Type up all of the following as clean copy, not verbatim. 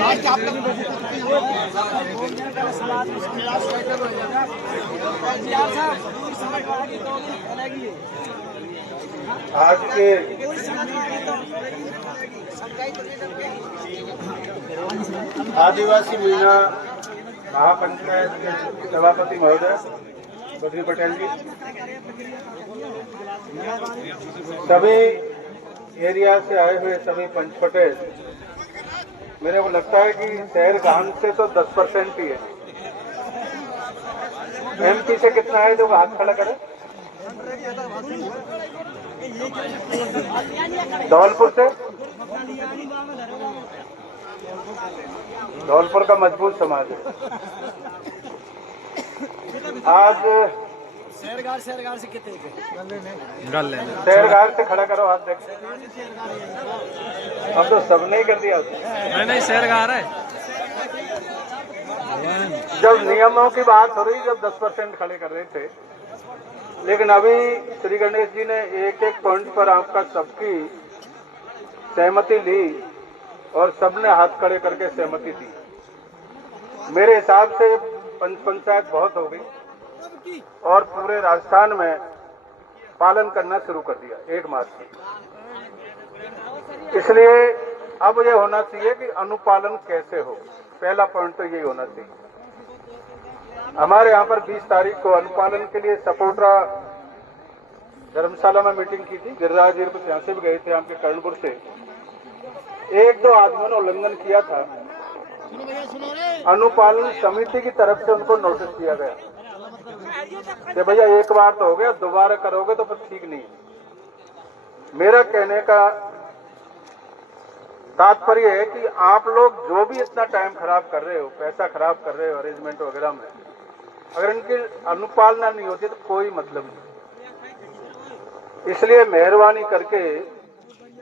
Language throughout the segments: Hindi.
आज के आदिवासी महिला महापंचायत के सभापति महोदय बद्री पटेल जी, सभी एरिया से आए हुए सभी पंच पटेल, मेरे को लगता है कि शहर गांव से तो 10% ही है। एमपी से कितना है जो हाथ खड़ा करे? धौलपुर से, धौलपुर का मजबूत समाज है। आज शेरगार से कितने शेरगार से खड़ा करो हाथ, देखते अब तो सबने ही कर दिया। नहीं शेरगार है। जब नियमों की बात हो रही, जब 10% खड़े कर रहे थे, लेकिन अभी श्री गणेश जी ने एक एक पॉइंट पर आपका सबकी सहमति ली और सबने हाथ खड़े करके सहमति दी। मेरे हिसाब से पंचायत बहुत हो गई और पूरे राजस्थान में पालन करना शुरू कर दिया 1 मार्च से। इसलिए अब ये होना चाहिए कि अनुपालन कैसे हो, पहला पॉइंट तो यही होना चाहिए। हमारे यहाँ पर 20 तारीख को अनुपालन के लिए सपोर्टरा धर्मशाला में मीटिंग की थी। गिरिराज जी कुछ यहाँ से भी गए थे, आपके कर्णपुर से। 1-2 आदमियों ने उल्लंघन किया था, अनुपालन समिति की तरफ से उनको नोटिस दिया गया कि भैया एक बार तो हो गया, दोबारा करोगे तो फिर ठीक नहीं है। मेरा कहने का तात्पर्य है कि आप लोग जो भी इतना टाइम खराब कर रहे हो, पैसा खराब कर रहे हो अरेंजमेंट वगैरह में, अगर इनकी अनुपालना नहीं होती तो कोई मतलब नहीं। इसलिए मेहरबानी करके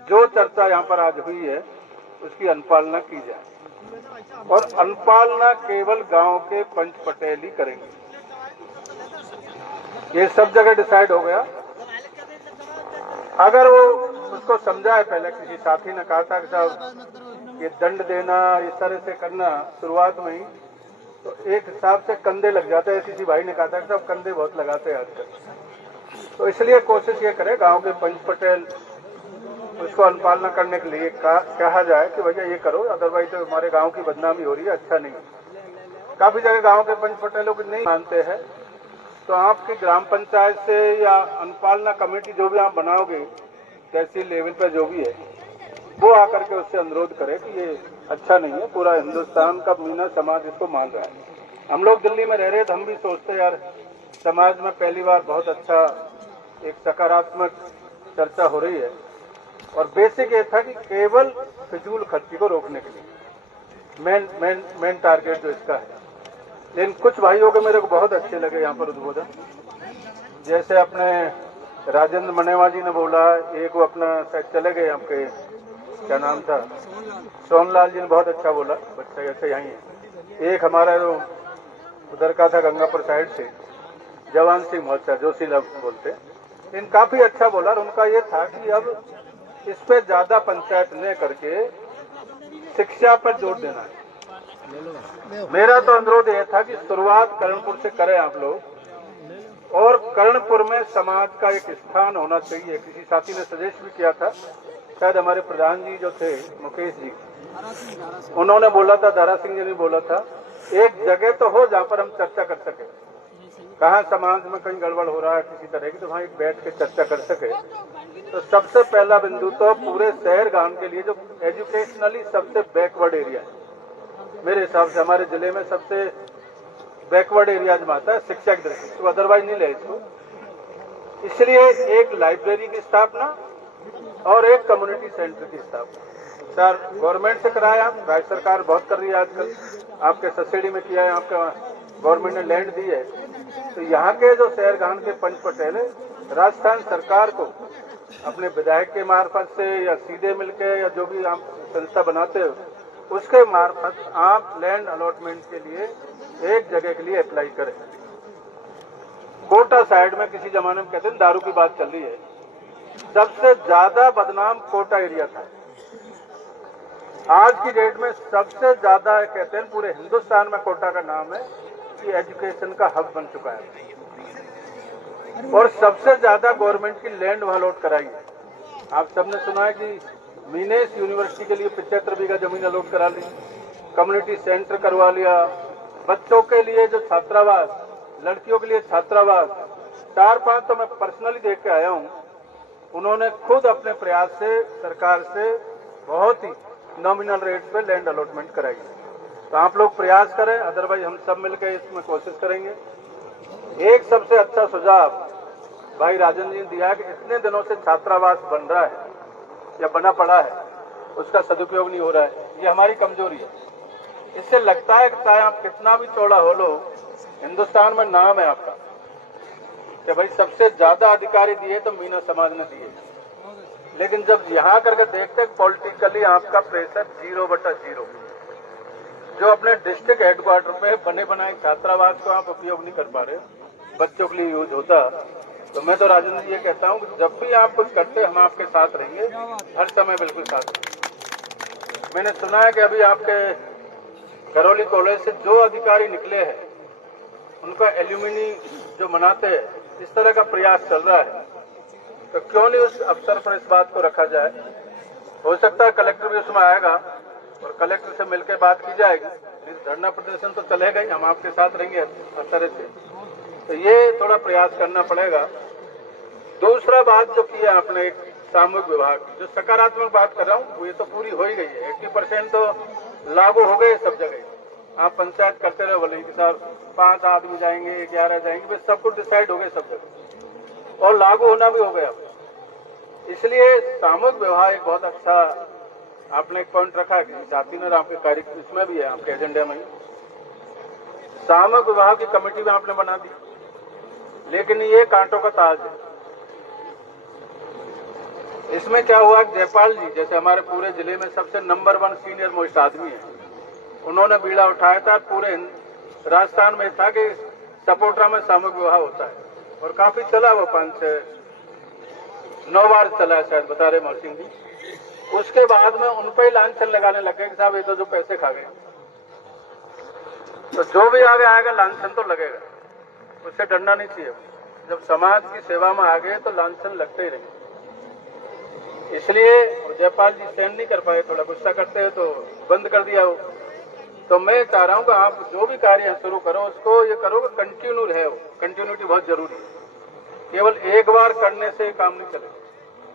जो चर्चा यहाँ पर आज हुई है उसकी अनुपालना की जाए, और अनुपालना केवल गांव के पंच पटेल ही करेंगे। ये सब जगह डिसाइड हो गया। अगर वो उसको समझाए, पहले किसी साथी ने कहा था कि साहब ये दंड देना, इस तरह से करना शुरुआत में ही तो एक हिसाब से कंधे लग जाते हैं। किसी भाई ने कहा था कि साहब कंधे बहुत लगाते हैं आजकल। तो इसलिए कोशिश ये करे गांव के पंच पटेल उसको अनुपालना करने के लिए कहा जाए कि भैया ये करो, अदरवाइज तो हमारे गांव की बदनामी हो रही है, अच्छा नहीं। काफी जगह गांव के पंच पटेलों को नहीं मानते हैं, तो आपकी ग्राम पंचायत से या अनुपालना कमेटी जो भी आप बनाओगे तहसील लेवल पर जो भी है, वो आकर के उससे अनुरोध करे कि ये अच्छा नहीं है। पूरा हिंदुस्तान का मीना समाज इसको मान रहा है। हम लोग दिल्ली में रह रहे थे, हम भी सोचते यार समाज में पहली बार बहुत अच्छा एक सकारात्मक चर्चा हो रही है, और बेसिक ये था कि केवल फिजूल खर्ची को रोकने के लिए मेन टारगेट जो इसका है। लेकिन कुछ भाइयों के मेरे को बहुत अच्छे लगे यहाँ पर उद्बोधन, जैसे अपने राजेंद्र मनेवा जी ने बोला, एक वो अपना शायद चले गए आपके क्या नाम था, सोनलाल जी ने बहुत अच्छा बोला, बच्चा ऐसे यहीं है। एक हमारा जो उधर का था गंगापुर साइड से जवान सिंह मोर्चा जोशी बोलते, इन काफी अच्छा बोला। और उनका ये था कि अब इस पे ज्यादा पंचायत न करके शिक्षा पर जोर देना है। मेरा तो अनुरोध यह था कि शुरुआत कर्णपुर से करें आप लोग, और कर्णपुर में समाज का एक स्थान होना चाहिए। किसी साथी ने सजेस्ट भी किया था, शायद हमारे प्रधान जी जो थे मुकेश जी, उन्होंने बोला था, दारा सिंह जी ने बोला था, एक जगह तो हो जहाँ पर हम चर्चा कर सके, कहाँ समाज में कहीं गड़बड़ हो रहा है किसी तरह की, तो वहाँ बैठ के चर्चा कर सके। तो सबसे पहला बिंदु तो पूरे शहर गांव के लिए जो एजुकेशनली सबसे बैकवर्ड एरिया है, मेरे हिसाब से हमारे जिले में सबसे बैकवर्ड एरिया में आता है शिक्षा की दृष्टि से, तो अदरवाइज नहीं ले इसको। इसलिए एक लाइब्रेरी की स्थापना और एक कम्युनिटी सेंटर की स्थापना सर गवर्नमेंट से कराया। राज्य सरकार बहुत कर रही है आजकल, आपके सब्सिडी में किया है, आपका गवर्नमेंट ने लैंड दी है। तो यहाँ के जो शहर गांव के पंच पटेल है, राजस्थान सरकार को अपने विधायक के मार्फत से या सीधे मिलके या जो भी आप संस्था बनाते हो उसके मार्फत आप लैंड अलॉटमेंट के लिए एक जगह के लिए अप्लाई करें। कोटा साइड में किसी जमाने में कहते हैं दारू की बात चल रही है, सबसे ज्यादा बदनाम कोटा एरिया था। आज की डेट में सबसे ज्यादा कहते हैं पूरे हिंदुस्तान में कोटा का नाम है कि एजुकेशन का हब बन चुका है और सबसे ज्यादा गवर्नमेंट की लैंड वहां अलॉट कराई है। आप सबने सुना है कि मीनेस यूनिवर्सिटी के लिए 75 बीघा जमीन अलॉट करा ली, कम्युनिटी सेंटर करवा लिया, बच्चों के लिए जो छात्रावास, लड़कियों के लिए छात्रावास, 4-5 तो मैं पर्सनली देख के आया हूँ। उन्होंने खुद अपने प्रयास से सरकार से बहुत ही नॉमिनल रेट पे लैंड अलॉटमेंट कराई। तो आप लोग प्रयास करें, अदरवाइज हम सब मिलकर इसमें कोशिश करेंगे। एक सबसे अच्छा सुझाव भाई राजन जी ने दिया कि इतने दिनों से छात्रावास बन रहा है या बना पड़ा है, उसका सदुपयोग नहीं हो रहा है, ये हमारी कमजोरी है। इससे लगता है कि चाहे आप कितना भी चौड़ा हो लो, हिंदुस्तान में नाम है आपका कि भाई सबसे ज्यादा अधिकारी दिए तो मीना समाज ने दिए, लेकिन जब यहाँ करके देखते पॉलिटिकली आपका प्रेशर 0/0। जो अपने डिस्ट्रिक्ट हेडक्वार्टर पे बने बनाए छात्रावास को आप उपयोग नहीं कर पा रहे, बच्चों के लिए यूज होता, तो मैं तो राजेंद्र जी ये कहता हूँ कि जब भी आप कुछ करते हम आपके साथ रहेंगे, हर समय बिल्कुल साथ रहेंगे। मैंने सुना है कि अभी आपके करौली कॉलेज से जो अधिकारी निकले हैं उनका एल्यूमिनी जो मनाते हैं, इस तरह का प्रयास चल रहा है, तो क्यों नहीं उस अवसर पर इस बात को रखा जाए। हो सकता है कलेक्टर भी उसमें आएगा और कलेक्टर से मिलकर बात की जाएगी। धरना प्रदर्शन तो चलेगा ही, हम आपके साथ रहेंगे हर तरह से, तो ये थोड़ा प्रयास करना पड़ेगा। दूसरा बात जो किया आपने, एक सामूहिक विभाग, जो सकारात्मक बात कर रहा हूँ, ये तो पूरी हो ही गई है। 80% तो लागू हो गए सब जगह। आप पंचायत करते रहे बोले कि सर 5 आदमी जाएंगे, 11 जाएंगे, सब कुछ डिसाइड हो गए सब जगह और लागू होना भी हो गया। इसलिए सामूहिक विवाह एक बहुत अच्छा आपने एक पॉइंट रखा कि जाति ने आपके कार्यक्रम इसमें भी है, आपके एजेंडे में सामूहिक विवाह की कमेटी में आपने बना दी, लेकिन ये कांटों का ताज है। इसमें क्या हुआ, जयपाल जी जैसे हमारे पूरे जिले में सबसे नंबर 1 सीनियर मोस्ट आदमी है, उन्होंने बीड़ा उठाया था, पूरे राजस्थान में था कि सपोटरा में सामूहिक विवाह होता है और काफी चला वो 5-9 बार चला है शायद, बता रहे मोहन सिंह जी। उसके बाद में उन पर ही लांछन लगाने लग गए कि साहब ये तो जो पैसे खा गए, तो जो भी आगे आएगा लांछन तो लगेगा, उससे डरना नहीं चाहिए। जब समाज की सेवा में आ गए तो लांछन लगते ही रहेंगे। इसलिए जयपाल जी सहन नहीं कर पाए, थोड़ा गुस्सा करते हैं तो बंद कर दिया वो। तो मैं चाह रहा हूँ कि आप जो भी कार्य शुरू करो उसको ये करो कि कंटिन्यू रहे, हो कंटिन्यूटी बहुत जरूरी है। केवल एक बार करने से काम नहीं चलेगा।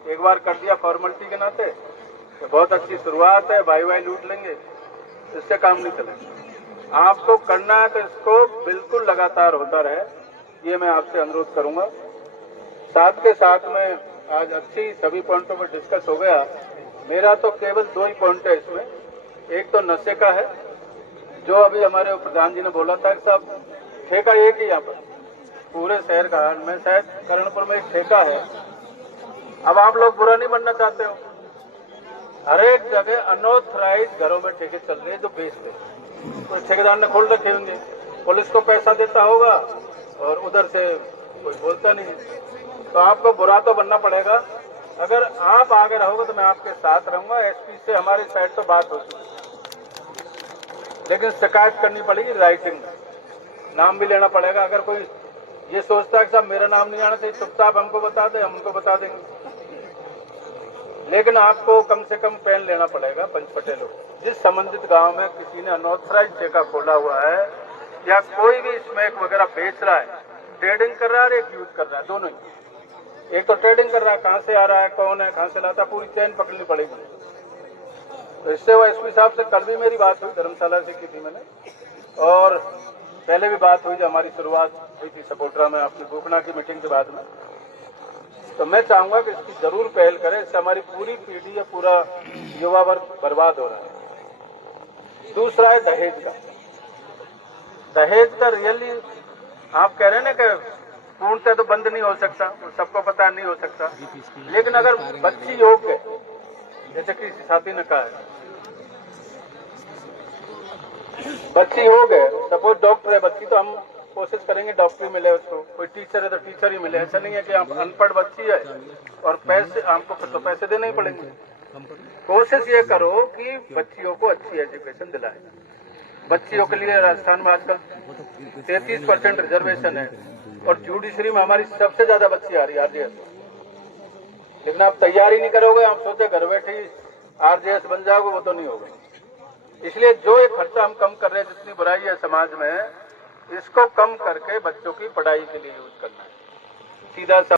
एक बार कर दिया फॉर्मेलिटी के नाते तो बहुत अच्छी शुरुआत है, भाई लूट लेंगे, इससे काम नहीं चलेगा। आपको करना है तो इसको बिल्कुल लगातार होता रहे, ये मैं आपसे अनुरोध करूंगा। साथ के साथ में आज अच्छी सभी पॉइंटों पर डिस्कस हो गया। मेरा तो केवल 2 ही पॉइंट है इसमें। एक तो नशे का है, जो अभी हमारे प्रधान जी ने बोला था कि साहब ठेका एक ही यहाँ पर पूरे शहर का में, शायद करणपुर में एक ठेका है। अब आप लोग बुरा नहीं बनना चाहते हो, हर एक जगह अनऑथराइज घरों में ठेके चल रहे हैं जो बेचते हैं। तो ठेकेदार ने खोल रखे होंगे, पुलिस को पैसा देता होगा और उधर से कोई बोलता नहीं। तो आपको बुरा तो बनना पड़ेगा। अगर आप आगे रहोगे तो मैं आपके साथ रहूंगा। एसपी से हमारी साइड तो बात होती है, लेकिन शिकायत करनी पड़ेगी राइटिंग में, नाम भी लेना पड़ेगा। अगर कोई ये सोचता है कि साहब मेरा नाम नहीं आना चाहिए, चुपचाप हमको बता दे, हम उनको बता देंगे। लेकिन आपको कम से कम पेन लेना पड़ेगा। पंचपटे लोग जिस संबंधित गांव में किसी ने अनऑथराइज ठेका खोला हुआ है या कोई भी स्मैक वगैरह बेच रहा है, ट्रेडिंग कर रहा है, एक यूज कर रहा है, दोनों ही। एक तो ट्रेडिंग कर रहा है, कहां से आ रहा है, कौन है, कहां से लाता है, पूरी चैन पकड़नी पड़ेगी। तो इससे वो एसपी साहब से कल भी मेरी बात हुई, धर्मशाला से की थी मैंने, और पहले भी बात हुई जब हमारी शुरुआत हुई थी सपोटरा में आपकी गोपना की मीटिंग के बाद में। तो मैं चाहूंगा कि इसकी जरूर पहल करें, इससे हमारी पूरी पीढ़ी या पूरा युवा वर्ग बर्बाद हो रहा है। दूसरा है दहेज का। दहेज का रियली आप कह रहे हैं ना कि पूर्णतः तो बंद नहीं हो सकता, सबको पता नहीं हो सकता, लेकिन अगर बच्ची योग्य, जैसे किसी साथी ने कहा है, बच्ची हो गए, सपोज डॉक्टर है बच्ची, तो हम कोशिश करेंगे डॉक्टर मिले उसको, कोई टीचर है तो टीचर ही मिले। ऐसा नहीं है कि आप अनपढ़ बच्ची है और पैसे आपको फिर तो पैसे देने ही पड़ेंगे। कोशिश ये करो कि बच्चियों को अच्छी एजुकेशन दिलाए। बच्चियों के लिए राजस्थान में आजकल 33% रिजर्वेशन है और जुडिशरी में हमारी सबसे ज्यादा बच्ची आ रही है आरजेएस। लेकिन आप तैयारी नहीं करोगे, आप सोचे घर बैठे आरजेएस बन जाओगे, वो तो नहीं होगा। इसलिए जो ये खर्चा हम कम कर रहे हैं, जितनी बुराई है समाज में, इसको कम करके बच्चों की पढ़ाई के लिए यूज करना है। सीधा सा